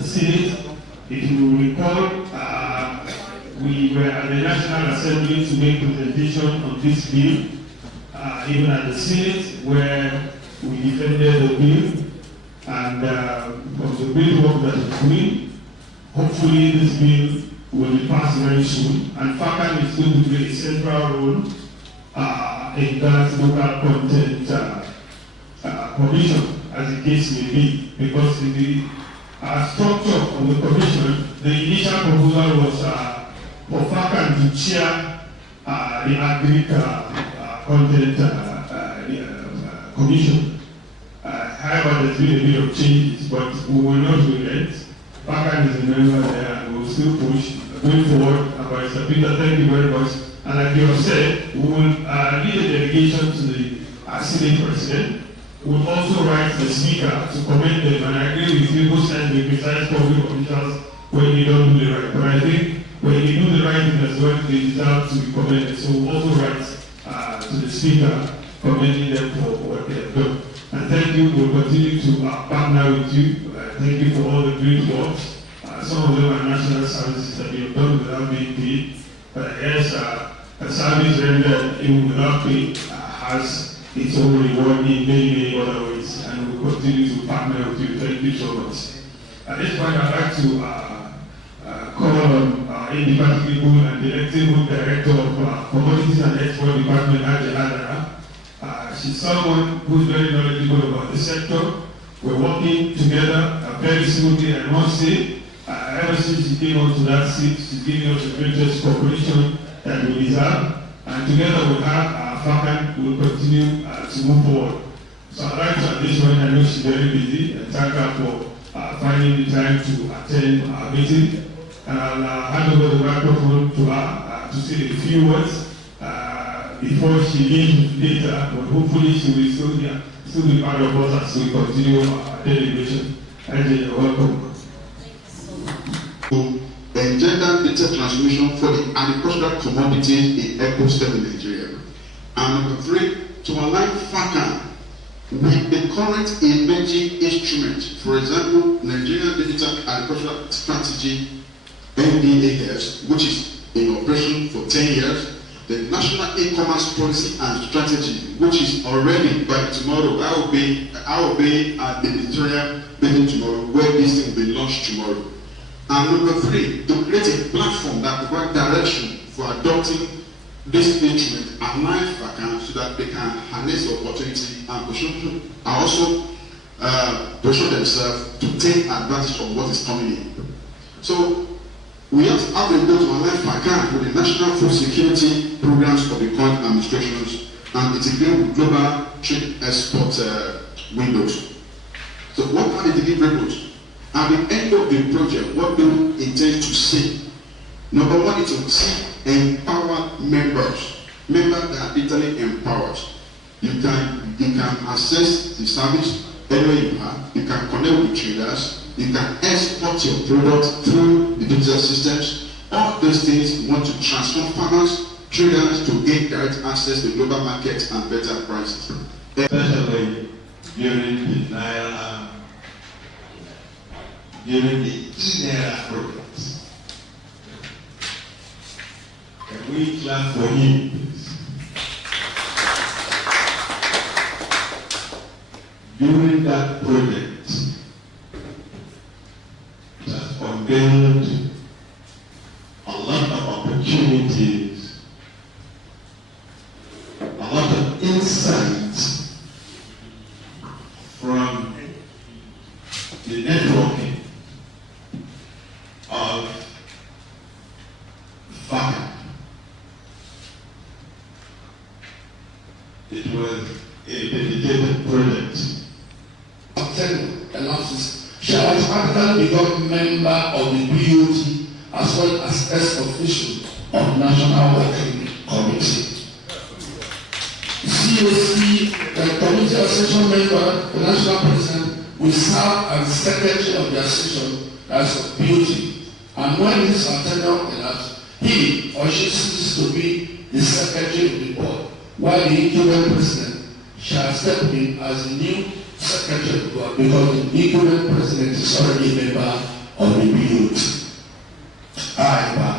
the Senate. If you recall, we were at the National Assembly to make presentation on this bill, even at the Senate, where we defended the bill, and from the great work that is doing, hopefully this bill will be passed very soon, and FACAN is going to play a central role in that local content commission, as the case may be, because in the structure of the commission, the initial proposal was for FACAN to chair the agri content commission. However, there's been a bit of changes, but we will not relent. FACAN is a member there, and we will still push going forward. Mr. Peter, thank you very much. And like you have said, we will lead a delegation to the Senate President. We will also write the Speaker to commend them, and I agree with you, most times we criticize public officials when they don't do the right. But I think when they do the right thing as well, they deserve to be commended. So we'll also write to the Speaker commending them for what they have done. And thank you. We'll continue to partner with you. Thank you for all the great works. Some of them are national services that we have done without being paid. But yes, a service rendered even without pay has its own reward in many other ways. And we'll continue to partner with you. Thank you so much. At this point, I'd like to call on indefatigable and electable Director of Commodities and Export Department, Ajay Adara. She's someone who's very knowledgeable about the sector. We're working together very smoothly, and I must say, ever since she came onto that seat, she's giving us the greatest cooperation that we deserve. And together with her, FACAN will continue to move forward. So I'd like to, at this point, I know she's very busy, and thank her for finding the time to attend our meeting. And I'll hand over the microphone to her to say a few words before she leaves later, but hopefully she will still be part of us as we continue our deliberation. Ajay, you're welcome. Engender data transmission for the agricultural commodities in ecosystem in Nigeria. And number 3, to align FACAN with the current emerging instruments, for example, Nigerian Digital Agricultural Strategy, NDAS, which is in operation for 10 years, the National E-commerce Policy and Strategy, which is already by tomorrow. I will be at the editorial meeting tomorrow, where this thing will be launched tomorrow. And number 3, to create a platform that provides direction for adopting this instrument and life FACAN so that they can harness the opportunity and also position themselves to take advantage of what is coming in. So we have been able to align FACAN with the National Food Security Programs of the current administrations and integrate with global trade export windows. So what are the deliverables? At the end of the project, what do we intend to see? Number 1 is to see empowered members that are digitally empowered. You can access the service anywhere you are. You can connect with traders. You can export your product through the digital systems. All those things we want to transform farmers, traders to gain direct access to global markets and better prices. Especially during the during the e-Naira programs. Can we clap for him, please? During that project, it has unveiled a lot of opportunities, a lot of insights from the networking of FACAN. It was a dedicated project. Analysis. She automatically become member of the BOT as well as ex-official of National Working Committee. COC, the Committee Association member, the National President, will serve as Secretary of the Association as BOT. And when this tenure elapses, he or she ceases to be the Secretary of the Board, while the incumbent President shall step in as the new Secretary of the Board, because the incumbent President is already a member of the BOT. However,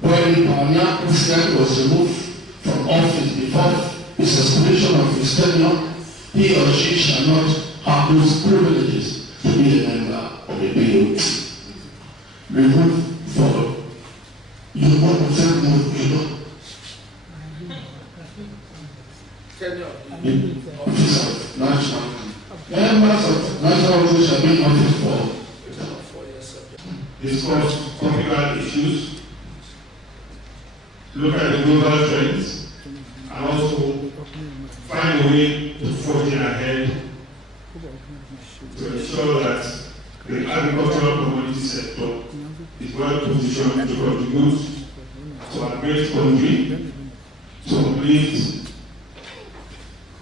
when the pioneer president was removed from office before his expiration of his tenure, he or she shall not have those privileges to be a member of the BOT. Remove for you want to say move, you know. The office of national members of national office shall be in office for 4 years. Discuss popular issues, look at the global trends, and also find a way to forge ahead to ensure that the agricultural commodity sector is well positioned to contribute to our great country, to complete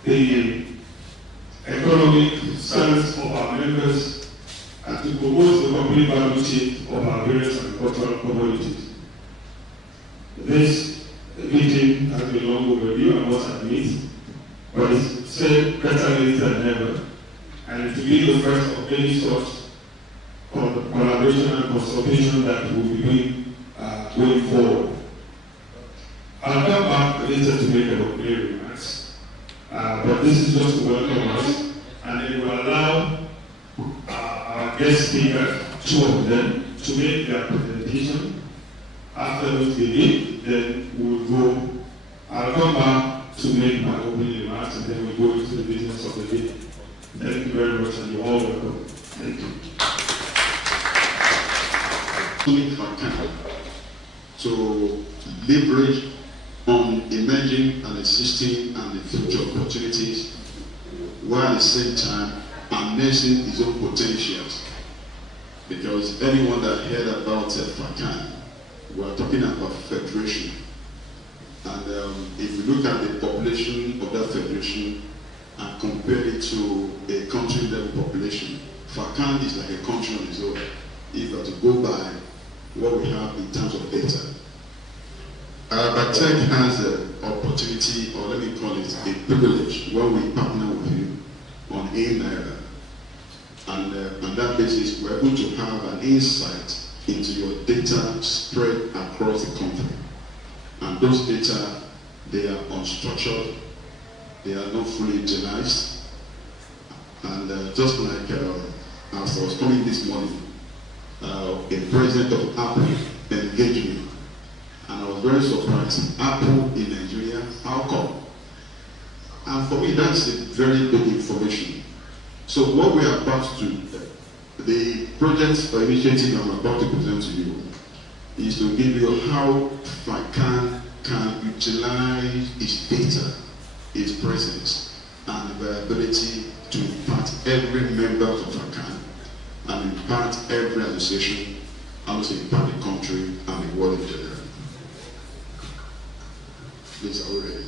the economic stance of our members, and to promote the complete value chain of our various agricultural commodities. This meeting has been long overdue, I must admit, but it's said better late than never, and to be the first of any sort of collaboration and consultation that we will be doing going forward. I'll come back later to make a opening remarks, but this is just to welcome us, and it will allow our guest speakers, 2 of them, to make their presentation. After which they leave, then we will go. I'll come back to make my opening remarks, and then we'll go into the business of the day. Thank you very much, and you're all welcome. Thank you. To leverage on emerging and existing and the future opportunities, while at the same time harnessing his own potentials. Because anyone that heard about FACAN, we are talking about federation. And if you look at the population of that federation and compare it to a country level population, FACAN is like a country on its own. If you are to go by what we have in terms of data. Tech has an opportunity, or let me call it a privilege, when we partner with you on A-Naira. And on that basis, we're able to have an insight into your data spread across the country. And those data, they are unstructured, they are not fully utilized. And just like as I was coming this morning, a president of Apple engaged me, and I was very surprised. Apple in Nigeria, how come? And for me, that's a very big information. So what we are about to do, the project or initiative I'm about to present to you, is to give you how FACAN can utilize its data, its presence, and the ability to impact every member of FACAN, and impact every association, and also impact the country and the world in general. Please, are we ready?